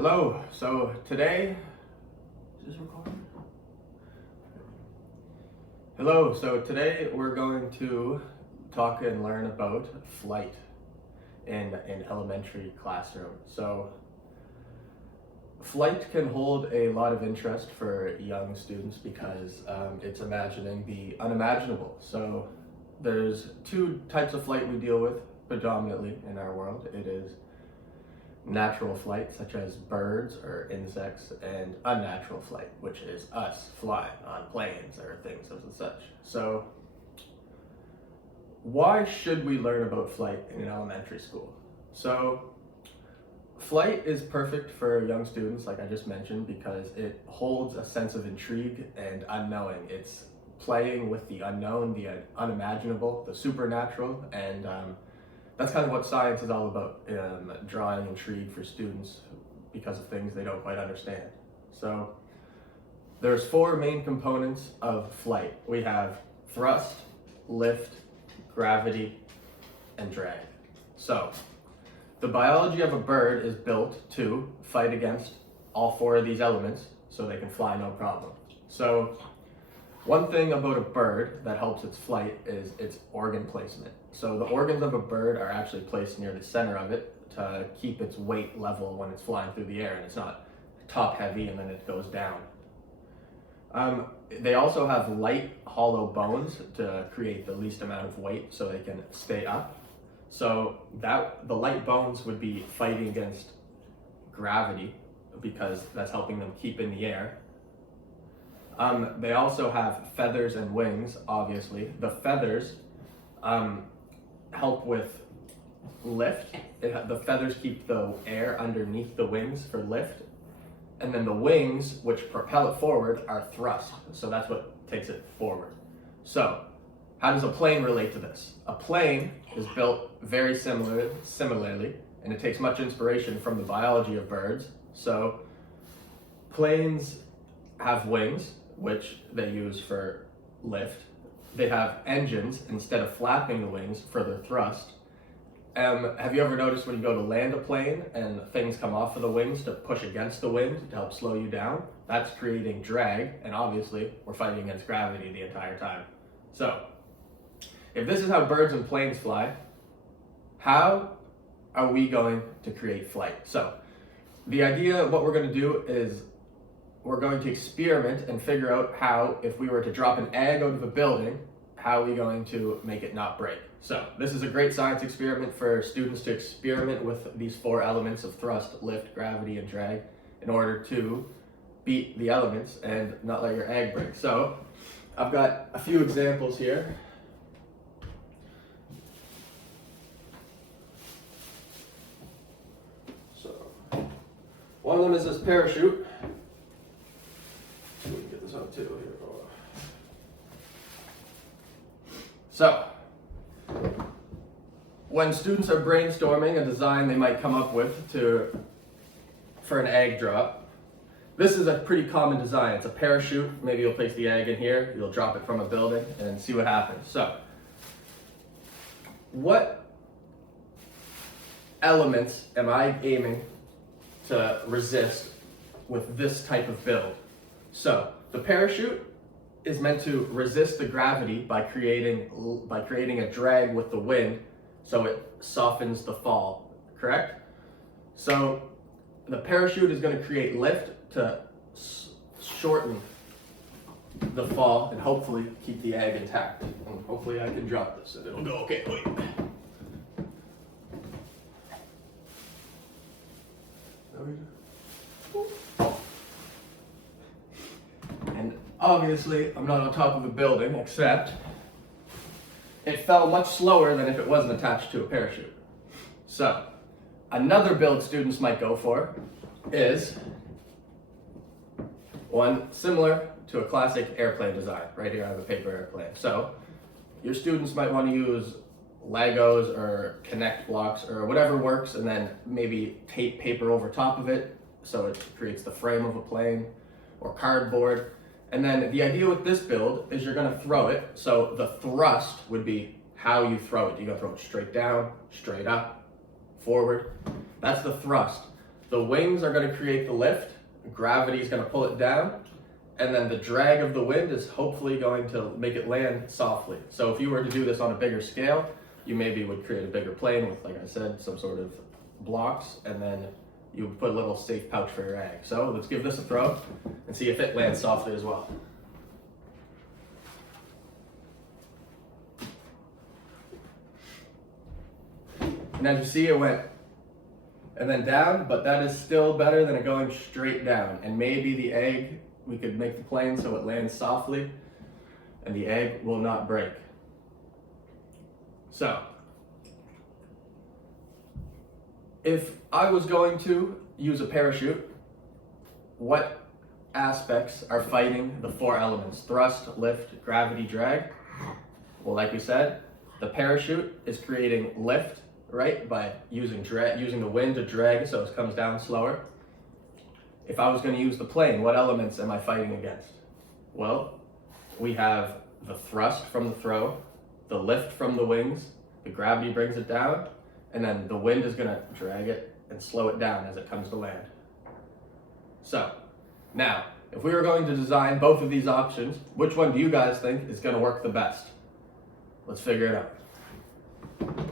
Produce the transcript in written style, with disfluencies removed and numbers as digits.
Hello. So today, is this recording? Hello. So today we're going to talk and learn about flight in an elementary classroom. So flight can hold a lot of interest for young students because it's imagining the unimaginable. So there's two types of flight we deal with predominantly in our world. It is natural flight, such as birds or insects, and unnatural flight, which is us flying on planes or things of such. So why should we learn about flight in an elementary school? So flight is perfect for young students, like I just mentioned, because it holds a sense of intrigue and unknowing. It's playing with the unknown, the unimaginable, the supernatural, and that's kind of what science is all about, drawing intrigue for students because of things they don't quite understand. So there's four main components of flight. We have thrust, lift, gravity, and drag. So the biology of a bird is built to fight against all four of these elements so they can fly no problem. So one thing about a bird that helps its flight is its organ placement. So the organs of a bird are actually placed near the center of it to keep its weight level when it's flying through the air and it's not top heavy and then it goes down. They also have light, hollow bones to create the least amount of weight so they can stay up. So the light bones would be fighting against gravity because that's helping them keep in the air. They also have feathers and wings, obviously. The feathers help with lift. The feathers keep the air underneath the wings for lift. And then the wings, which propel it forward, are thrust. So that's what takes it forward. So how does a plane relate to this? A plane is built very similarly, and it takes much inspiration from the biology of birds. So planes have wings, which they use for lift. They have engines instead of flapping the wings for their thrust. Have you ever noticed when you go to land a plane and things come off of the wings to push against the wind to help slow you down? That's creating drag, and obviously we're fighting against gravity the entire time. So if this is how birds and planes fly, how are we going to create flight? So the idea of what we're going to do is we're going to experiment and figure out how, if we were to drop an egg out of a building, how are we going to make it not break? So this is a great science experiment for students to experiment with these four elements of thrust, lift, gravity, and drag in order to beat the elements and not let your egg break. So I've got a few examples here. So one of them is this parachute. So we can get this out too. Here. So, when students are brainstorming a design they might come up with for an egg drop, this is a pretty common design. It's a parachute. Maybe you'll place the egg in here, you'll drop it from a building, and see what happens. So, what elements am I aiming to resist with this type of build? So, the parachute is meant to resist the gravity by creating a drag with the wind so it softens the fall, correct? So the parachute is going to create lift to shorten the fall and hopefully keep the egg intact. And hopefully I can drop this and it'll go okay. Wait. And obviously, I'm not on top of a building, except it fell much slower than if it wasn't attached to a parachute. So, another build students might go for is one similar to a classic airplane design. Right here I have a paper airplane. So, your students might want to use Legos or Connect blocks or whatever works, and then maybe tape paper over top of it so it creates the frame of a plane, or cardboard. And then the idea with this build is you're going to throw it. So the thrust would be how you throw it. You're going to throw it straight down, straight up, forward. That's the thrust. The wings are going to create the lift, gravity is going to pull it down, and then the drag of the wind is hopefully going to make it land softly. So if you were to do this on a bigger scale, you maybe would create a bigger plane with, like I said, some sort of blocks, and then you would put a little safe pouch for your egg. So let's give this a throw and see if it lands softly as well. And as you see, it went and then down, but that is still better than it going straight down. And maybe the egg, we could make the plane so it lands softly and the egg will not break. So, if I was going to use a parachute, what aspects are fighting the four elements? Thrust, lift, gravity, drag. Well, like we said, the parachute is creating lift, right, by using the wind to drag so it comes down slower. If I was going to use the plane, what elements am I fighting against? Well, we have the thrust from the throw, the lift from the wings, the gravity brings it down, and then the wind is going to drag it and slow it down as it comes to land. So, now, if we were going to design both of these options, which one do you guys think is going to work the best? Let's figure it out.